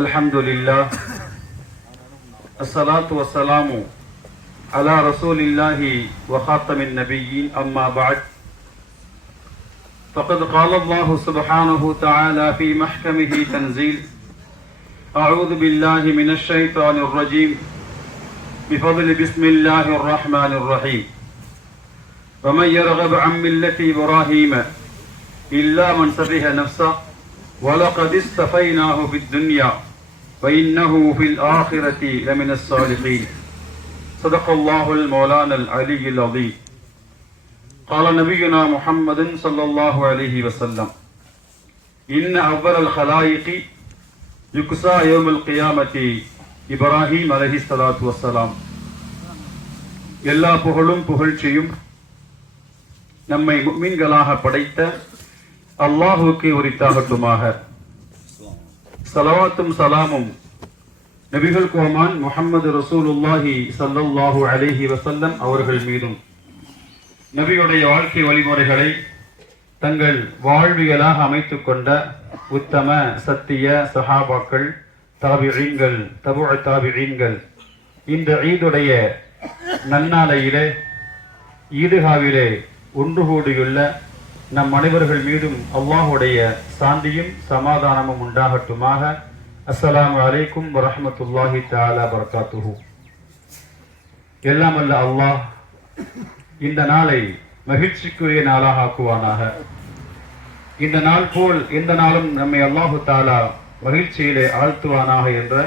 الحمد لله الصلاة والسلام على رسول الله وخاتم النبيين أما بعد فقد قال الله سبحانه وتعالى في محكمه تنزيل أعوذ بالله من الشيطان الرجيم بفضل بسم الله الرحمن الرحيم ومن يرغب عن ملة إبراهيم إلا من سفه نفسه وَلَقَدِ اسْتَفَيْنَاهُ فِي الدُّنْيَا وَإِنَّهُ فِي الْآخِرَةِ لَمِنَ الصَّالِحِينَ صدق الله المولانا العلي العظيم قال نبينا محمد صلى الله عليه وسلم إن أول الخلائق يكسى يوم القيامة إبراهيم عليه الصلاة والسلام எல்லா புகழும் புகழ்ச்சியும் நம்மை முஃமின்களாக படைத்த அல்லாஹுவுக்கு உரித்தாகட்டுமாக. ஸலவாத்தும் சலாமும் நபிகள் கோமான் முஹம்மது ரசூலுல்லாஹி ஸல்லல்லாஹு அலைஹி வஸல்லம் அவர்கள் மீதும், நபியுடைய வாழ்க்கை வழிமுறைகளை தங்கள் வாழ்வியலாக அமைத்துக் கொண்ட உத்தம சத்திய சஹாபாக்கள், தாபிஈன்கள், தபுஅ தாபிஈன்கள், இந்த ஈதுடைய நன்னாளையிலே ஈதுகாவிலே ஒன்று கூடியுள்ள நம் அனைவர்கள் மீதும் அல்லாஹுடைய சாந்தியும் சமாதானமும் உண்டாகட்டுமாக. அஸ்ஸலாமு அலைக்கும் வரஹ்மத்துல்லாஹி தஆலா பரகாத்துஹு. எல்லாம் அல்ல அல்லாஹ் இந்த நாளை மகிழ்ச்சிக்குரிய நாளாக ஆக்குவானாக. இந்த நாள் போல் எந்த நாளும் நம்மை அல்லாஹு தஆலா மகிழ்ச்சியிலே ஆழ்த்துவானாக என்ற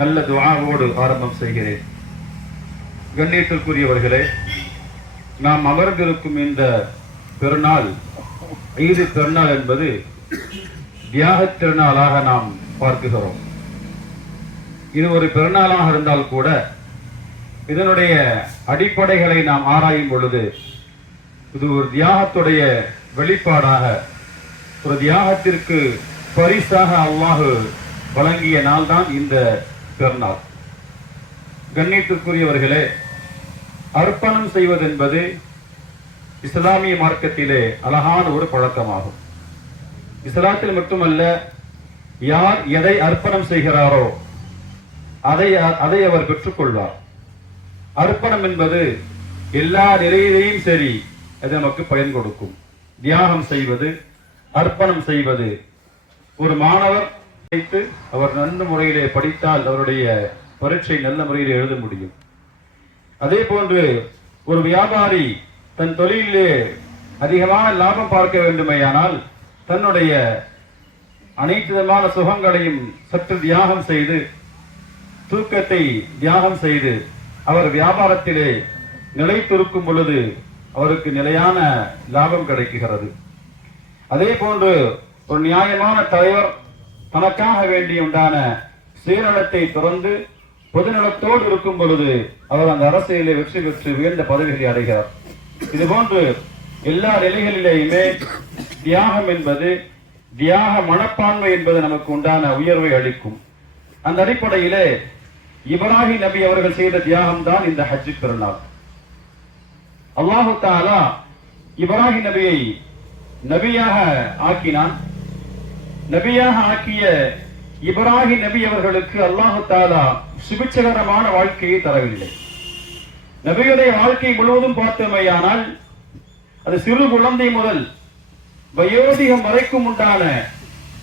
நல்ல துஆவோடு ஆரம்பம் செய்கிறேன். கண்ணியத்திற்குரியவர்களே, நாம் அமர்ந்திருக்கும் இந்த பெருநாள், ஈது பெருநாள் என்பது தியாக திருநாளாக நாம் பார்க்கிறோம். இது ஒரு பெருநாளாக இருந்தால் கூட இதனுடைய அடிப்படைகளை நாம் ஆராயும் பொழுது இது ஒரு தியாகத்துடைய வெளிப்பாடாக, ஒரு தியாகத்திற்கு பரிசாக அல்லாஹ் வழங்கிய நாள் தான் இந்த பெருநாள். கண்ணியத்திற்குரியவர்களே, அர்ப்பணம் செய்வதென்பது இஸ்லாமிய மார்க்கத்திலே அழகான ஒரு பழக்கமாகும். இஸ்லாத்தில் மட்டுமல்ல, யார் எதை அர்ப்பணம் செய்கிறாரோ அதை அவர் பெற்றுக்கொள்வார். அர்ப்பணம் என்பது எல்லா நிலையிலேயும் சரி, அது நமக்கு பயன் கொடுக்கும். தியாகம் செய்வது, அர்ப்பணம் செய்வது, ஒரு மாணவர் அவர் நல்ல முறையிலே படித்தால் அவருடைய பரீட்சை நல்ல முறையில் எழுத முடியும். அதே போன்று ஒரு வியாபாரி தன் தொழிலே அதிகமான லாபம் பார்க்க வேண்டுமேயானால் தன்னுடைய அனைத்து விதமான சுகங்களையும் சற்று தியாகம் செய்து, தூக்கத்தை தியாகம் செய்து அவர் வியாபாரத்திலே நிலைத்திருக்கும் பொழுது அவருக்கு நிலையான லாபம் கிடைக்குகிறது. அதே போன்று ஒரு நியாயமான தலைவர் தனக்காக வேண்டிய உண்டான சுயநலத்தை துறந்து பொதுநலத்தோடு இருக்கும் பொழுது அவர் அந்த அரசியலை வெற்றி பெற்று உயர்ந்த பதவிகளை அடைகிறார். இது போன்று எல்லா நிலைகளிலேயுமே தியாகம் என்பது, தியாக மனப்பான்மை என்பது நமக்கு உண்டான உயர்வை அளிக்கும். அந்த அடிப்படையிலே இப்ராஹிம் நபி அவர்கள் செய்த தியாகம் தான் இந்த ஹஜ் பெருநாள். அல்லாஹு தஆலா இப்ராஹிம் நபியை நபியாக ஆக்கினான். நபியாக ஆக்கிய இப்ராஹிம் நபி அவர்களுக்கு அல்லாஹு தஆலா சுபிட்சகரமான வாழ்க்கையை தரவில்லை. நபியுடைய வாழ்க்கை முழுவதும் பார்த்தமையானால் அது சிறு குழந்தை முதல் வயோதிகம் வரைக்கும் உண்டான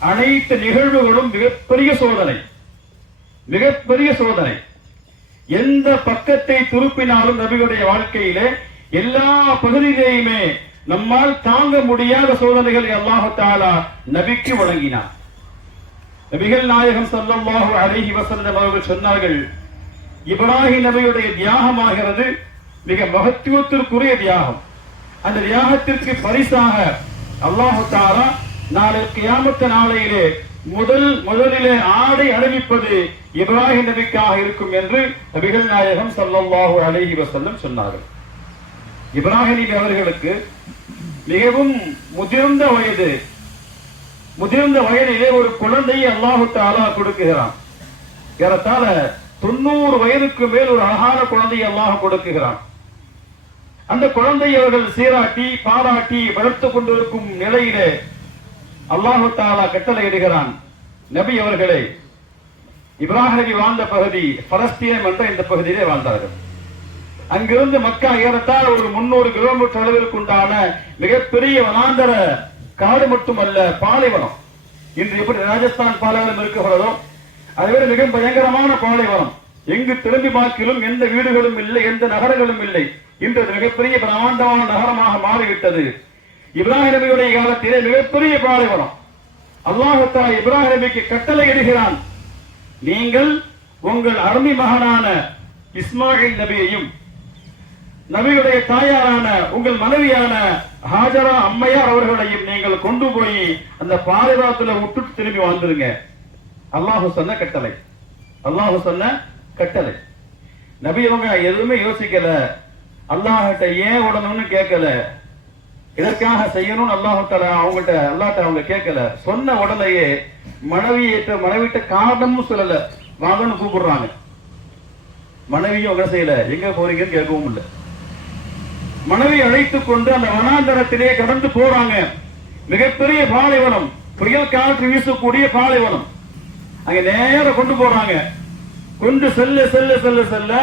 அனைத்து நிகழ்வுகளும் மிகப்பெரிய சோதனை, மிகப்பெரிய சோதனை. எந்த பக்கத்தை திருப்பினாலும் நபியுடைய வாழ்க்கையிலே எல்லா பகுதியிலேயுமே நம்மால் தாங்க முடியாத சோதனைகளை அல்லாஹ் தஆலா நபிக்கு வழங்கினார். நபிகள் நாயகம் ஸல்லல்லாஹு அலைஹி வஸல்லம் அவர்கள் சொன்னார்கள், இப்ராஹிம் நபியுடைய தியாகமாகிறது மிக மகத்துவத்திற்குரிய தியாகம். அந்த தியாகத்திற்கு பரிசாக அல்லாஹ் தஆலா நாளை கியாமத் நாளையிலே முதலிலே ஆடை அணிவிப்பது இப்ராஹிம் நபிக்காக இருக்கும் என்று நபிகள் நாயகம் ஸல்லல்லாஹு அலைஹி வஸல்லம் சொன்னார்கள். இப்ராஹிம் நபி அவர்களுக்கு மிகவும் முதிர்ந்த வயதிலே ஒரு குழந்தையை அல்லாஹ் தஆலா கொடுக்கிறான். ஏறத்தாழ 90 வயதுக்கு மேல் ஒரு அழகான குழந்தையை அல்லாஹ் கொடுக்கிறான். அந்த குழந்தையை அவர்கள் சீராட்டி பாராட்டி வளர்த்துக் கொண்டிருக்கும் நிலையிலே அல்லாஹ் தஆலா கட்டளை இடுகிறான், நபி அவர்களே, இப்ராஹிம் நபி வாழ்ந்த பகுதி பலஸ்தீனம் என்ற இந்த பகுதியிலே வாழ்ந்தார்கள். அங்கிருந்து மக்கா ஏறத்தால் ஒரு 300 கிலோமீட்டர் அளவிற்கு உண்டான மிகப்பெரிய வனாந்தர காடு மட்டுமல்ல, பாலைவனம். இன்று எப்படி ராஜஸ்தான் பாலைவனம் இருக்கிறதோ அதுவே மிக பயங்கரமான பாலைவனம். எங்கு திரும்பி பார்க்கிலும் எந்த வீடுகளும் இல்லை, எந்த நகரங்களும் இல்லை. இன்று மிகப்பெரிய பிரமாண்டமான நகரமாக மாறிவிட்டது. இப்ராஹிம் நபியுடைய காலத்திலே மிகப்பெரிய பாலைவனம். அல்லாஹ் தஆலா இப்ராஹிம் நபிக்கு கட்டளை இடுகிறான், நீங்கள் உங்கள் அருமை மகனான இஸ்மாயில் நபியையும் நபியுடைய தாயாரான உங்கள் மனைவியான ஹாஜரா அம்மையார் அவர்களையும் நீங்கள் கொண்டு போய் அந்த பாலைவனத்துல விட்டுட்டு திரும்பி வந்துருங்க. அல்லாஹ் சொன்ன கட்டளை, அல்லாஹ் சொன்ன கட்டளை. நபி அவங்க எதுவுமே யோசிக்கல, அல்லாஹ்கிட்ட ஏன் உடனும்னு கேட்கல, இதற்காக செய்யணும்னு அல்லாஹ் தஆலா அவங்கள்ட்ட அல்லாஹ்ட்ட அவங்க கேட்கல. சொன்ன உடனேயே மனைவிட்ட காரணமும் சொல்லல, வாங்கன்னு கூப்பிடுறாங்க. மனைவியும் அவங்க செய்யல, எங்க போறீங்கன்னு கேட்கவும் இல்லை. மனைவி அழைத்துக் கொண்டு அந்த வனாந்தரத்திலே கடந்து போறாங்க. மிகப்பெரிய பாலைவனம், புயல் காற்று வீசக்கூடிய பாலைவனம். அங்க நேர கொண்டு போறாங்க. கொண்டு செல்ல செல்ல செல்ல செல்ல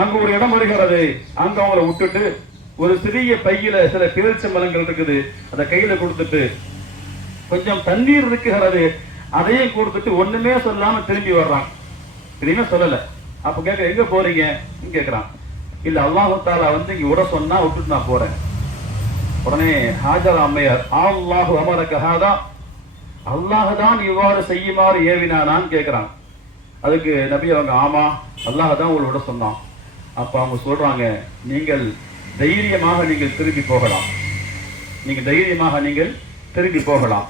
அங்க ஒரு இடம் வருகிறது. அங்க அவங்களை விட்டுட்டு ஒரு சிறிய பையில சில பேரிச்சம்பழங்கள் இருக்குது, அதை கையில கொடுத்துட்டு கொஞ்சம் தண்ணீர் இருக்கிறது, அதையும் கொடுத்துட்டு ஒண்ணுமே சொல்லாம திரும்பி வர்றான். எதுவுமே சொல்லல. அப்ப கேட்க, எங்க போறீங்க கேக்குறான். இல்ல, அல்லாஹ் தஆலா இங்க விட சொன்னா விட்டுட்டு நான் போறேன். உடனே ஹாஜரா அம்மையார், அல்லாஹு அமரக ஹாதா, அல்லாஹ் தான் இவ்வாறு செய்யுமாறு ஏவினானான்னு கேட்கிறான். அதுக்கு நபி அவங்க, ஆமா அல்லாஹ் தான் உங்களை விட சொன்னான். அப்ப அவங்க சொல்றாங்க, நீங்கள் தைரியமாக நீங்கள் திரும்பி போகலாம், நீங்க தைரியமாக நீங்கள் திரும்பி போகலாம்,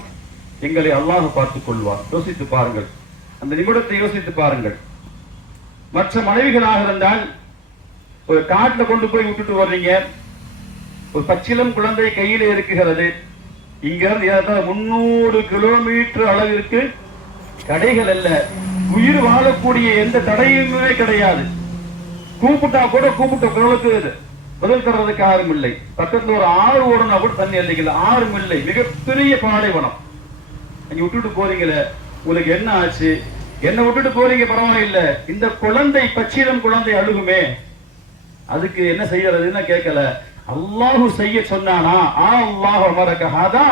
எங்களை அல்லாஹ் பார்த்துக் கொள்வார். யோசித்து பாருங்கள், அந்த நிமிடத்தை யோசித்து பாருங்கள். மற்ற மனைவிகளாக இருந்தால் ஒரு காட்டுல கொண்டு போய் விட்டுட்டு வர்றீங்க, ஒரு பச்சிலம் குழந்தை கையில இருக்குகிறது, இங்க இருந்து 300 கிலோமீட்டர் அளவிற்கு கடைகள் அல்ல, உயிர் வாழக்கூடிய எந்த தடையுமே கிடையாது. கூப்பிட்டா கூட கூப்பிட்ட குரலுக்கு பதில் தர்றதுக்கு யாரும் இல்லை. பக்கத்துல ஒரு ஆறு ஓடனா கூட தண்ணி இல்லைங்களா, ஆறும் இல்லை. மிகப்பெரிய பாலைவனம். அங்க விட்டுட்டு போறீங்களே, உங்களுக்கு என்ன ஆச்சு? என்ன விட்டுட்டு போறீங்க பரவாயில்ல, இந்த குழந்தை பச்சிலம் குழந்தை அழுகுமே, அதுக்கு என்ன செய்யறதுன்னு கேட்கல. அல்லாஹு செய்ய சொன்னானா, அல்லாஹு அமரக ஹாதா,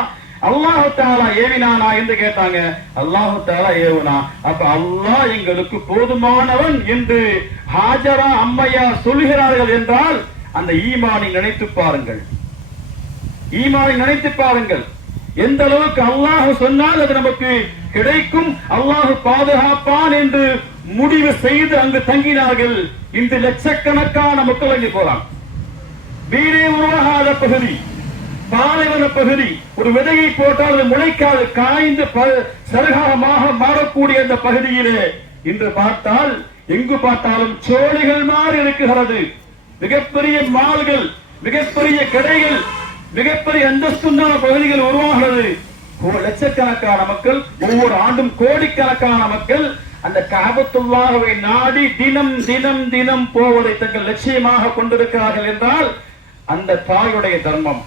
அல்லாஹ் தஆலா ஏவினானா என்று கேட்டாங்க. அல்லாஹ் தஆலா ஏவினா. அப்ப அல்லாஹ் எங்களுக்கு போதுமானவன் என்று ஹாஜரா அம்மையா சொல்கிறார்கள் என்றால் அந்த ஈமானை நினைத்து பாருங்கள், ஈமானை நினைத்து பாருங்கள். எந்த அளவுக்கு அல்லாஹ் சொன்னால் அது நமக்கு கிடைக்கும், அல்லாஹ் பாதுகாப்பான் என்று முடிவு செய்து அங்கு தங்கினார்கள். இன்று லட்சக்கணக்கான மக்கள் அங்கே போறாங்க. வீரே உருவாகாத பகுதி, பாலைவன பகுதி. ஒரு விதையை போட்டால் அது முளைக்காது, காய்ந்து சருகாமாக மாறக்கூடிய அந்த பகுதியிலே இன்று பார்த்தால் எங்கு பார்த்தாலும் சோலைகள் மாறி இருக்கிறது. மிகப்பெரிய மால்கள், மிகப்பெரிய கடைகள், மிகப்பெரிய அந்தஸ்துண்டான பகுதிகள் உருவாகிறது. லட்சக்கணக்கான மக்கள், ஒவ்வொரு ஆண்டும் கோடிக்கணக்கான மக்கள் அந்த கஅபத்துல்லாஹ்வை நாடி தினம் தினம் தினம் போவதை தங்கள் லட்சியமாக கொண்டிருக்கிறார்கள் என்றால் அந்த தாயுடைய தர்மம்,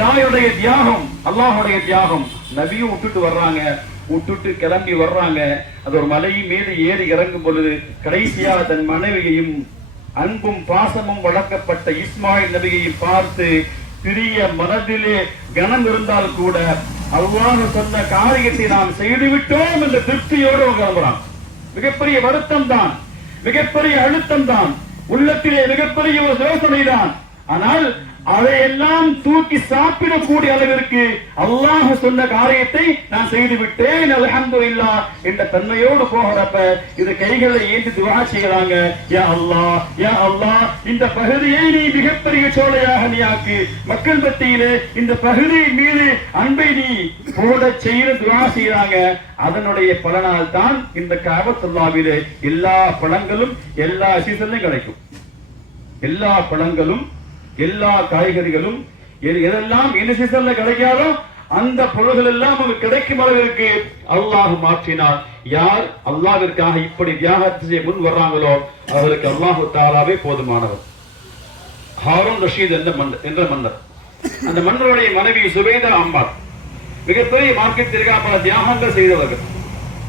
தாயுடைய தியாகம், அல்லாஹுடைய தியாகம். நபியும் விட்டுட்டு வர்றாங்க, விட்டுட்டு கிளம்பி வர்றாங்க. அது ஒரு மலை மீது ஏறி இறங்கும் பொழுது கடைசியாக தன் மனைவியையும் அன்பும் பாசமும் வளர்க்கப்பட்ட இஸ்மாயில் நபியையும் பார்த்து பிரிய மனதிலே கனம் இருந்தால் கூட அல்லாஹ் சொன்ன காரியத்தை நாம் செய்துவிட்டோம் என்ற திருப்தியோடு கிளம்புறான். மிகப்பெரிய வருத்தம் தான், மிகப்பெரிய அழுத்தம் தான், உள்ளத்திலே மிகப்பெரிய ஒரு யோசனை தான். ஆனால் அதையெல்லாம் தூக்கி சாப்பிடக்கூடிய அளவிற்கு அல்லாஹ் சொன்ன காரியத்தை நான் செய்து விட்டேன் அல்ஹம்துலில்லாஹ் என்ற தன்மையோடு போகிறப்ப இது கைகளை ஏந்தி துஆ செய்யறாங்க. யா அல்லாஹ், யா அல்லாஹ், இந்த பகுதியை நீ மிகப்பெரிய சோலையாக நீ ஆக்கு, மக்கள் மத்தியிலே இந்த பகுதியின் மீது அன்பை நீ போட செய்து துஆ செய்யறாங்க. அதனுடைய பலனால் தான் இந்த கஅபத்துல்லாஹ்விலே எல்லா பழங்களும் எல்லா சீசன்லயும் கிடைக்கும். எல்லா பழங்களும் எல்லா காய்கறிகளும் எதெல்லாம் என்ன சீசன்ல கிடைக்காதோ அந்த பொருள்கள் எல்லாம் நமக்கு கிடைக்கும் அளவிற்கு அல்லாஹ் மாற்றினார். யார் அல்லாஹ்விற்காக இப்படி தியாகத்தை செய்ய முன் வர்றாங்களோ அவர்களுக்கு அல்லாஹ் தஆலாவே போதுமானவர். ஹாரூன் ரஷீத் என்ற மன்னர், அந்த மன்னருடைய மனைவி சுபைதா அம்மார் மிகப்பெரிய மார்க்கெட்டிற்காக பல தியாகங்கள் செய்தவர்கள்.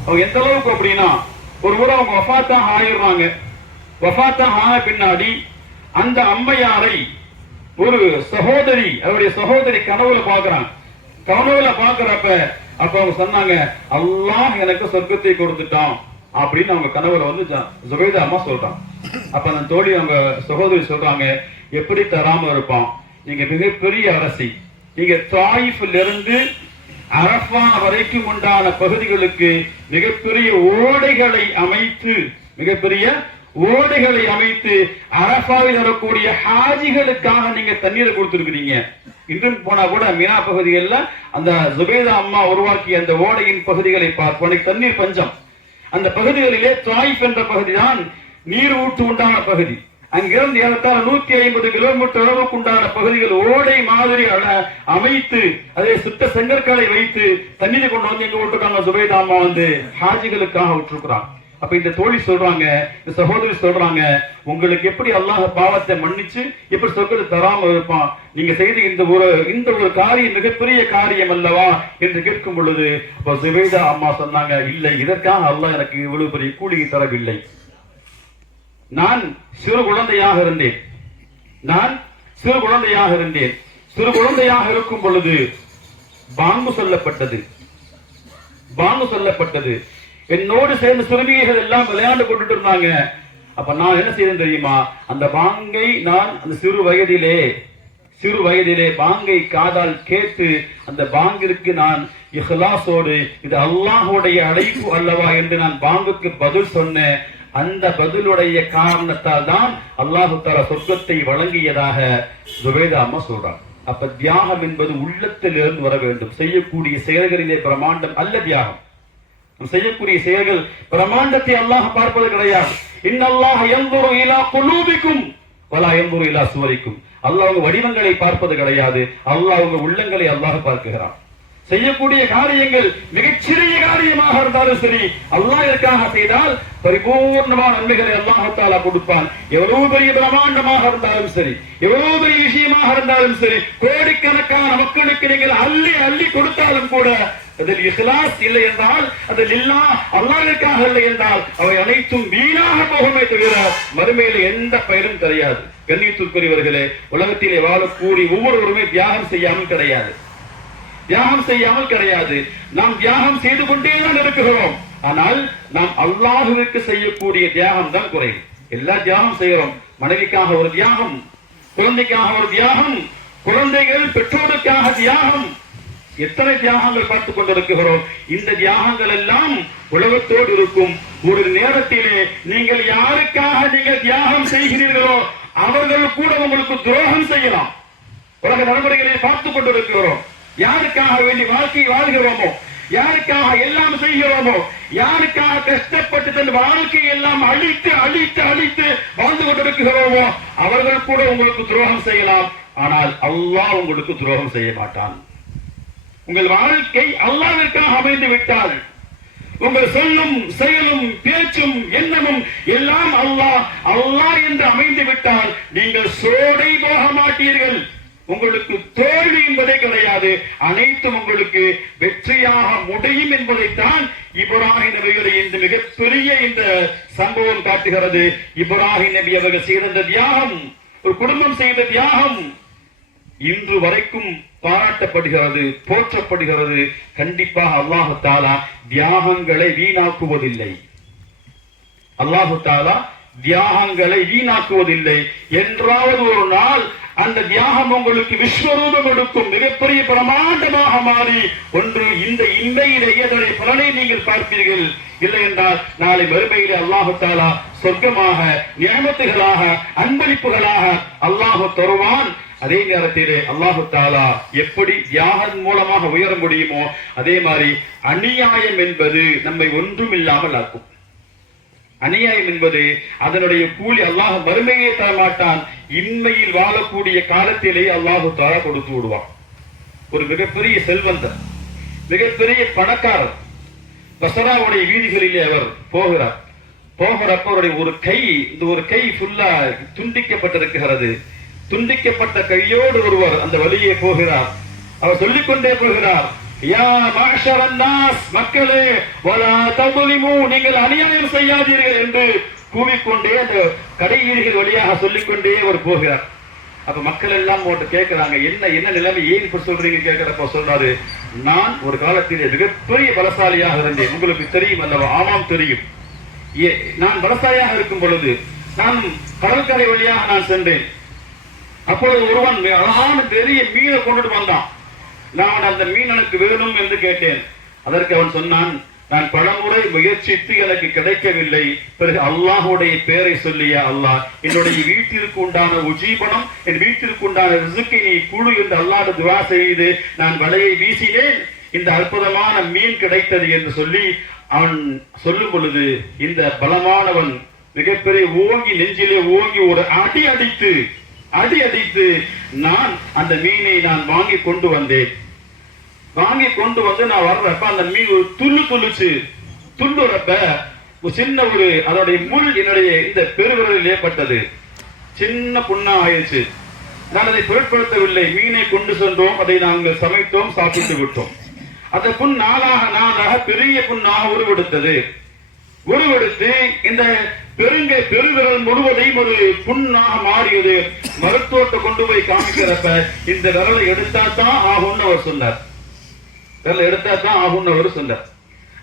அவங்க எந்த அளவுக்கு அப்படின்னா ஒரு முறை அவங்க வஃபாத்தாக ஆயிடுறாங்க. வஃபாத்தாக ஆன பின்னாடி அந்த அம்மையாரை ஒரு சகோதரி, அவருடைய சகோதரி கனவுல பாக்குறாங்க. கனவுல பாக்குறப்ப அவங்க சொன்னாங்க, அல்லாஹ் எனக்கு சொர்க்கத்தை கொடுத்துட்டான் அப்படின்னு அவங்க கனவுல வந்து ஜுபைதா அம்மா சொல்றாங்க. அப்ப அந்த தோழி அவங்க சகோதரி சொல்றாங்க, எப்படி தராம இருப்பான், நீங்க மிகப்பெரிய அரசி, நீங்க தாயிஃப்ல இருந்து அரஃபா வரைக்கும் உண்டான பகுதிகளுக்கு மிகப்பெரிய ஓடைகளை அமைத்து அரஃபாவில் வரக்கூடிய ஹாஜிகளுக்காக நீங்க தண்ணீரை கொடுத்திருக்கிறீங்க. இன்றும் போனா கூட மீனா பகுதிகளில் அந்த ஜுபைதா அம்மா உருவாக்கிய அந்த ஓடையின் பகுதிகளை பார்ப்போம். தண்ணீர் பஞ்சம். அந்த பகுதிகளிலே தாயிஃப் என்ற பகுதி தான் நீர் ஊற்று உண்டான பகுதி. அங்கிருந்து ஏறத்தாழ 150 கிலோமீட்டர் அளவுக்கு உண்டான பகுதிகள் ஓடை மாதிரி அமைத்து அதே சுத்த செங்கற்களை வைத்து தண்ணீரை கொண்டு வந்து எங்க விட்டுருக்காங்க. ஜுபைதா அம்மா வந்து ஹாஜிகளுக்காக விட்டுருக்குறாங்க. அப்ப இந்த தோழி சொல்றாங்க, இந்த சகோதரி சொல்றாங்க, உங்களுக்கு எப்படி அல்லாஹ் பாவத்தை மன்னிச்சு எப்படி சொர்க்கத்தை தராம இருப்பான், நீங்க செய்த இந்த ஒரு காரியம் மிகப்பெரிய காரியம் அல்லவா என்று கேட்கும் பொழுது அப்ப ஜுபைதா அம்மா சொன்னாங்க, இல்லை, இதற்காக அல்லாஹ் எனக்கு இவ்வளவு பெரிய கூலியை தரவில்லை. நான் சிறு குழந்தையாக இருந்தேன். சிறு குழந்தையாக இருக்கும் பொழுது பாங்கு சொல்லப்பட்டது. என்னோடு சேர்ந்த சிறுமிகள் எல்லாம் விளையாண்டு கொண்டுட்டு இருந்தாங்க. அப்ப நான் என்ன செய்தேன் தெரியுமா, அந்த பாங்கை நான் அந்த சிறு வயதிலே பாங்கை காதால் கேட்டு அந்த பாங்கிற்கு நான் இஹ்லாஸோடு இது அல்லாஹ்வுடைய அழைப்பு அல்லவா என்று நான் பாங்குக்கு பதில் சொன்னேன். அந்த பதிலுடைய காரணத்தால் தான் அல்லாஹு தஆலா சொர்க்கத்தை வழங்கியதாக ஜுபைதா அம்மா சொல்றாங்க. அப்ப தியாகம் என்பது உள்ளத்திலிருந்து வர வேண்டும். செய்யக்கூடிய செயல்களிலே பிரமாண்டம் அல்ல தியாகம். செய்யக்கூடிய செயல்கள் பிரமாண்டத்தை அல்லாஹ் பார்ப்பது கிடையாது. இன்னல்லாஹ் யன்துரு இலா குலூபிக்கும் வலா யன்துரு இலா சுவரிக்கும். அல்லாஹ் உங்க வடிவங்களை பார்ப்பது கிடையாது, அல்லாஹ் உங்க உள்ளங்களை அல்லாஹ் பார்க்கிறான். செய்யக்கூடிய காரியங்கள் மிகச்சிறிய காரியமாக இருந்தாலும் சரி, அல்லாஹ்விற்காக செய்தால் பரிபூர்ணமான நன்மைகளை அல்லாஹ் தஆலா கொடுப்பான். எவ்வளவு பெரிய பிரமாண்டமாக இருந்தாலும் சரி, எவ்வளவு பெரிய விஷயமாக இருந்தாலும் சரி, கோடிக்கணக்கான மக்களுக்கு நீங்கள் அள்ளி அள்ளி கொடுத்தாலும் கூட அதில் இஹ்லாஸ் இல்லை என்றால், அதில் அல்லாஹ்விற்காக இல்லை என்றால் அவை அனைத்தும் வீணாக போகுமே தவிர மறுமையில எந்த பயனும் கிடையாது. கண்ணியத்திற்குரியவர்களே, உலகத்திலே வாழக்கூடிய ஒவ்வொருவருமே தியாகம் செய்யாமல் கிடையாது. நாம் தியாகம் செய்து கொண்டேதான் இருக்கிறோம். ஆனால் நாம் அல்லாஹ்வுக்கு செய்யக்கூடிய தியாகம் தான் குறையும். எல்லா தியாகம் செய்கிறோம். மனைவிக்காக ஒரு தியாகம், குழந்தைக்காக ஒரு தியாகம், குழந்தைகள் பெற்றோருக்காக தியாகம், எத்தனை தியாகங்கள் பார்த்துக் கொண்டிருக்கிறோம். இந்த தியாகங்கள் எல்லாம் உலகத்தோடு இருக்கும். ஒரு நேரத்திலே நீங்கள் யாருக்காக நீங்கள் தியாகம் செய்கிறீர்களோ அவர்கள் கூட உங்களுக்கு துரோகம் செய்யலாம். உலக நடைமுறைகளை பார்த்துக் கொண்டிருக்கிறோம். யாருக்காக வேண்டி வாழ்க்கை வாழ்கிறோமோ, யாருக்காக எல்லாம் செய்கிறோமோ, யாருக்காக கஷ்டப்பட்டு தன் வாழ்க்கையை எல்லாம் அழித்து வாழ்ந்து கொண்டிருக்கிறோமோ அவர்கள் கூட உங்களுக்கு துரோகம் செய்யலாம். ஆனால் அல்லாஹ் உங்களுக்கு துரோகம் செய்ய மாட்டான். உங்கள் வாழ்க்கை அல்லாஹ்விற்காக அமைந்து விட்டால், உங்கள் சொல்லும் செயலும் பேச்சும் எண்ணமும் எல்லாம் அல்லாஹ் என்று அமைந்து விட்டால் நீங்கள் சோடை போக மாட்டீர்கள். உங்களுக்கு தோல்வி என்பதே கிடையாது. அனைத்தும் உங்களுக்கு வெற்றியாக முடியும் என்பதைத்தான் இப்ராஹிம் நபிகளை இந்த மிகப்பெரிய இந்த சம்பவம் காட்டுகிறது. இப்ராஹிம் நபி அவர்கள் செய்த தியாகம், ஒரு குடும்பம் செய்த தியாகம் இன்று வரைக்கும் பாராட்டப்படுகிறது, போற்றப்படுகிறது. கண்டிப்பாக அல்லாஹ் தஆலா தியாகங்களை வீணாக்குவதில்லை. என்றாவது ஒரு நாள் அந்த தியாகம் உங்களுக்கு விஸ்வரூபம் எடுக்கும், மிகப்பெரிய பிரமாண்டமாக மாறி ஒன்று இந்த இன்மையிலேயே அதனுடைய பலனை நீங்கள் பார்ப்பீர்கள். இல்லை என்றால் நாளை மறுமையிலே அல்லாஹ் தஆலா சொர்க்கமாக, நியமத்துகளாக, அன்பளிப்புகளாக அல்லாஹ் தருவான். அதே நேரத்திலே அல்லாஹ் தஆலா எப்படி தியாகம் மூலமாக உயர முடியுமோ அதே மாதிரி அநியாயம் என்பது நம்மை ஒன்றும் இல்லாமல் ஆக்கும். அநியாயம் என்பது அதனுடைய கூலி அல்லாஹ் மறுமையே தரமாட்டான். இன்மையில் வாழக்கூடிய காலத்திலே அல்லாஹ் தஆலா கொடுத்து விடுவான். ஒரு மிகப்பெரிய செல்வந்தர், மிகப்பெரிய பணக்காரர் பஸ்ராவுடைய வீதிகளிலே அவர் போகிறப்ப அவருடைய ஒரு கை ஃபுல்லா துண்டிக்கப்பட்டிருக்கிறது. துண்டிக்கப்பட்ட கையோடு ஒருவர் அந்த வழியே போகிறார். அவர் சொல்லிக்கொண்டே போகிறார், யா மஅஷரன் நாஸ், மக்களே, வலா தظلمு, நீங்கள் அநியாயம் செய்யாதீர்கள் என்று கூவிக்கொண்டே அந்த கடை வீதிகள் வழியாக சொல்லிக்கொண்டே அவர் போகிறார். அப்ப மக்கள் எல்லாம் போட்டு கேட்கிறாங்க, என்ன நிலைமை, ஏன் இப்ப சொல்றீங்க கேட்கிறப்ப சொல்றாரு, நான் ஒரு காலத்திலே மிகப்பெரிய பலசாலியாக இருந்தேன், உங்களுக்கு தெரியும் அல்லவா? ஆமாம் தெரியும். நான் பலசாலியாக இருக்கும் பொழுது நான் கடற்கரை வழியாக நான் சென்றேன். அப்பொழுது ஒருவன் அழகான பெரிய மீனை கொண்டுட்டு வந்தான். நான் அந்த மீன் எனக்கு வேணும் என்று கேட்டேன். அதற்கு அவன் சொன்னான், நான் பலமுறை முயற்சித்து எனக்கு கிடைக்கவில்லை. பிறகு அல்லாஹுடைய பெயரை சொல்லிய அல்லாஹ், என்னுடைய வீட்டிற்கு உண்டான உஜீபனம், என் வீட்டிற்கு உண்டான ரிசுக்கை நீ குழு என்று அல்லாஹ் துஆ செய்து நான் வலையை வீசினேன், இந்த அற்புதமான மீன் கிடைத்தது என்று சொல்லி அவன் சொல்லும் பொழுது இந்த பலமானவன் மிகப்பெரிய ஓங்கி நெஞ்சிலே ஓங்கி ஒரு அடி அடித்து நான் அந்த மீனை நான் வாங்கி கொண்டு வந்தேன். வாங்கி கொண்டு வந்து நான் வர்றப்ப அந்த மீன் ஒரு துள்ளுறப்ப சின்ன ஒரு அதோடைய முள் என்னுடைய இந்த பெருவிரலில் ஏற்பட்டது. சின்ன புண்ணா ஆயிடுச்சு. நான் அதை பொருட்படுத்தவில்லை. மீனை கொண்டு சென்றோம், அதை நாங்கள் சமைத்தோம், சாப்பிட்டு விட்டோம். அந்த புண் நாளாக பெரிய புண்ணாக உருவெடுத்தது. இந்த பெருவிரல் முழுவதையும் ஒரு புண்ணாக மாறியது. மருத்துவத்தை கொண்டு போய் காமிக்கிறப்ப இந்த விரலை எடுத்தாதான் ஆகும்னு அவர் சொன்னார்.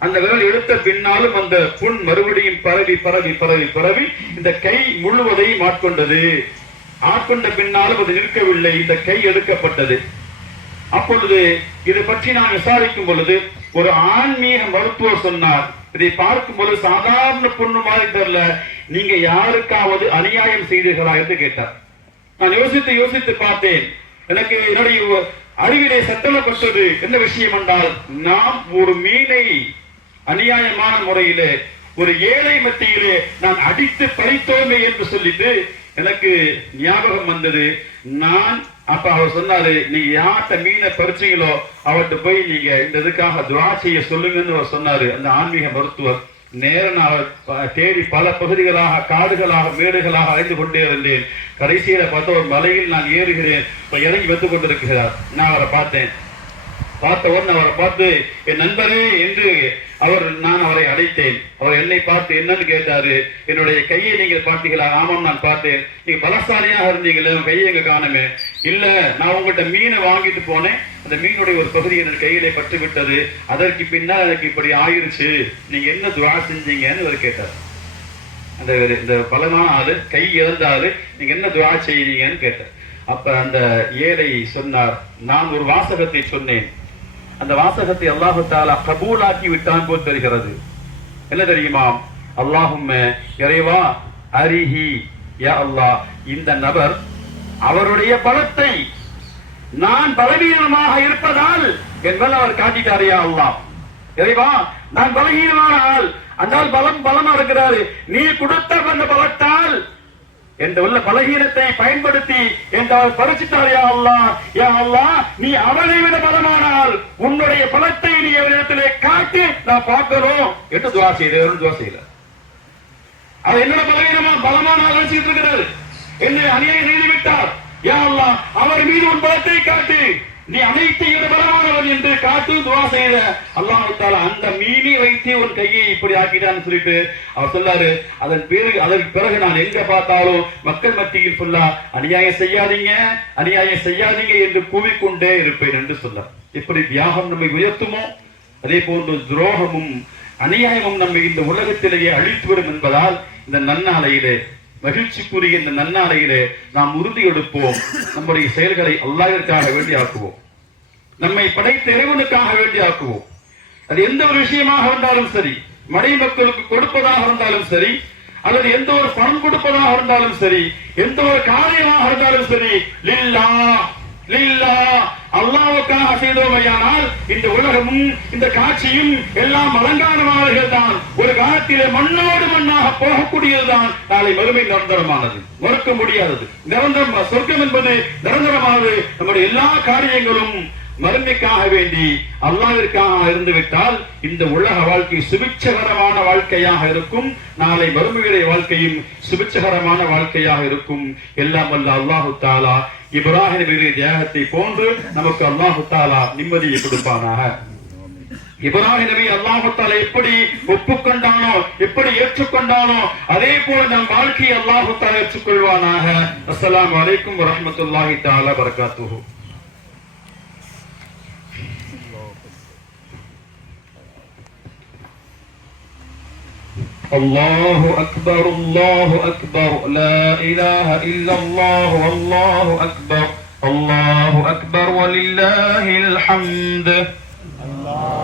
அந்த விரல் எடுத்த பின்னாலும் அந்த புண் மறுபடியும் பரவி இந்த கை முழுவதையும் ஆட்கொண்ட பின்னாலும் அது நிற்கவில்லை. இந்த கை எடுக்கப்பட்டது. அப்பொழுது இதை பற்றி நான் விசாரிக்கும் பொழுது ஒரு ஆன்மீக மருத்துவர் சொன்னார், இதை பார்க்கும் பொழுது சாதாரண புண்ணு மாதிரி தெரியல, நீங்க யாருக்காவது அநியாயம் செய்தீர்களா என்று கேட்டார். நான் யோசித்து பார்த்தேன். எனக்கு என்னுடைய அறிவிலே சட்டப்பட்டது என்ன விஷயம் என்றால், நாம் ஒரு மீனை அநியாயமான முறையிலே ஒரு ஏழை மத்தியிலே நான் அடித்து பறித்தோமே என்று சொல்லிட்டு எனக்கு ஞாபகம் வந்தது. நான் அப்ப அவர் சொன்னாரு, நீங்க யார்கிட்ட மீனை பறிச்சீங்களோ அவர்கிட்ட போய் நீங்க இந்த இதுக்காக துஆ செய்ய சொல்லுங்கன்னு அவர் சொன்னாரு. அந்த ஆன்மீக மருத்துவர் நேரம் தேடி பல பகுதிகளாக, காடுகளாக, மேடுகளாக அலைந்து கொண்டே இருந்தேன். கடைசியில பார்த்த ஒரு மலையில் நான் ஏறுகிறேன். இறங்கி வந்து கொண்டிருக்கிறார். நான் அவரை பார்த்த உடனே அவரை பார்த்து, என் நண்பரே என்று நான் அவரை அழைத்தேன். அவர் என்னை பார்த்து என்னன்னு கேட்டாரு. என்னுடைய கையை நீங்கள் பார்த்தீங்களா? ஆமாம், நான் பார்த்தேன். நீங்க பலசாலியாக இருந்தீங்களே, கையை எங்க காணுமே? இல்ல, நான் உங்கள்கிட்ட மீனை வாங்கிட்டு போனேன். அந்த மீனுடைய ஒரு பகுதி என் கையிலே பட்டு விட்டது. அதற்கு பின்னால் எனக்கு இப்படி ஆயிருச்சு. நீங்க என்ன துஆ செஞ்சீங்கன்னு அவர் கேட்டார். இந்த பலமான ஆளு, கை இறந்தாரு, நீங்க என்ன துஆ செய்யறீங்கன்னு கேட்டார். அப்ப அந்த ஏழை சொன்னார், நான் ஒரு வாசகத்தை சொன்னேன். அந்த வாசகத்தை அல்லாஹு தஆலா கபூலாக்கி விட்டான் போல் தெரிகிறது. என்ன தெரியுமா? அல்லாஹும்ம, இறைவா, அரிஹி, யா அல்லாஹ், இந்த நபர் அவருடைய பலத்தை நான் பலவீனமாக இருப்பதால் என் மேல் அவர் காட்டிட்டார். யா அல்லாஹ், இறைவா, நான் பலவீனமான ஆள், ஆனால் பலமா இருக்கிறாரு. நீ கொடுத்த அந்த பலத்தால் என்ற உள்ள பலகீனத்தை பயன்படுத்தி என்றால் பறிச்சிட்டார். யா அல்லாஹ், யா அல்லாஹ், நீ அவனை விட பலமானால் உன்னுடைய பலத்தை நீ அவரிடத்திலே காட்டி நான் பார்க்கிறோம் என்று துஆ செய்யல. அது என்னோட பலவீனமா பலமான நினைச்சிட்டு இருக்கிறார். என்னை அநியாயம் செய்து விட்டார். யா அல்லாஹ், அவர் மீது உன் பலத்தை காட்டு, நீ அனைத்து பலமானவன் என்று காத்து துஆ செய்த அல்லாஹ் தஆலா அந்த மீனை வைத்து உன் கையை இப்படி ஆக்கிட்டான்னு சொல்லிட்டு அவர் சொல்லாரு. அதற்கு பிறகு நான் எங்க பார்த்தாலும் மக்கள் மத்தியில் சொல்லா அநியாயம் செய்யாதீங்க என்று கூவிக்கொண்டே இருப்பேன் என்று சொன்னார். இப்படி தியாகம் நம்மை உயர்த்துமோ, அதே போன்று துரோகமும் அநியாயமும் நம்மை இந்த உலகத்திலேயே அழித்துவிடும் என்பதால் இந்த நன்னாளையிலே, மகிழ்ச்சிக்குரிய இந்த நன்னாளையிலே நாம் உறுதி எடுப்போம். நம்முடைய செயல்களை அல்லாஹ்விற்காக வேண்டி ஆக்குவோம். நம்மை படைத்த இறைவனுக்காக வேண்டி ஆக்குவோம். அது எந்த ஒரு விஷயமாக இருந்தாலும் சரி, மனை மக்களுக்கு கொடுப்பதாக இருந்தாலும் சரி, அல்லது எந்த ஒரு பணம் கொடுப்பதாக இருந்தாலும் சரி, எந்த ஒரு காரியமாக இருந்தாலும் சரி, அல்லாஹ்வுக்காக செய்தோமையானால் இந்த உலகமும் இந்த காட்சியும் எல்லாம் அலங்காரமானவர்கள் தான். ஒரு காலத்திலே மண்ணோடு மண்ணாக போகக்கூடியதுதான் நாளை மறுமை நிரந்தரமானது, மறுக்க முடியாதது. நிரந்தரம், சொர்க்கம் என்பது நிரந்தரமானது. நம்முடைய எல்லா காரியங்களும் மறுமைக்காக வேண்டி அல்லாஹ்விற்காக இருந்துவிட்டால் இந்த உலக வாழ்க்கை சுபிட்சகரமான வாழ்க்கையாக இருக்கும். நாளை மறுமையுடைய வாழ்க்கையும் சுபிட்சகரமான வாழ்க்கையாக இருக்கும். எல்லாம் வல்ல அல்லாஹு தஆலா இப்ராஹிம் தியாகத்தை போன்று நமக்கு அல்லாஹு தஆலா நிம்மதியை கொடுப்பானாக. இப்ராஹிம் நபி அல்லாஹ் தஆலா எப்படி ஒப்புக்கொண்டானோ, எப்படி ஏற்றுக்கொண்டானோ, அதே போல நம் வாழ்க்கையை அல்லாஹ் தஆலா ஏற்றுக்கொள்வானாக. அஸ்ஸலாமு அலைக்கும் வரஹ்மத்துல்லாஹி தஆலா பரகாத்துஹு. அல்லாஹு அக்பர், அல்லாஹு அக்பர், லா இலாஹ இல்லல்லாஹு, அல்லாஹு அக்பர், அல்லாஹு அக்பர், வலில்லாஹில் ஹம்து. அல்லாஹ்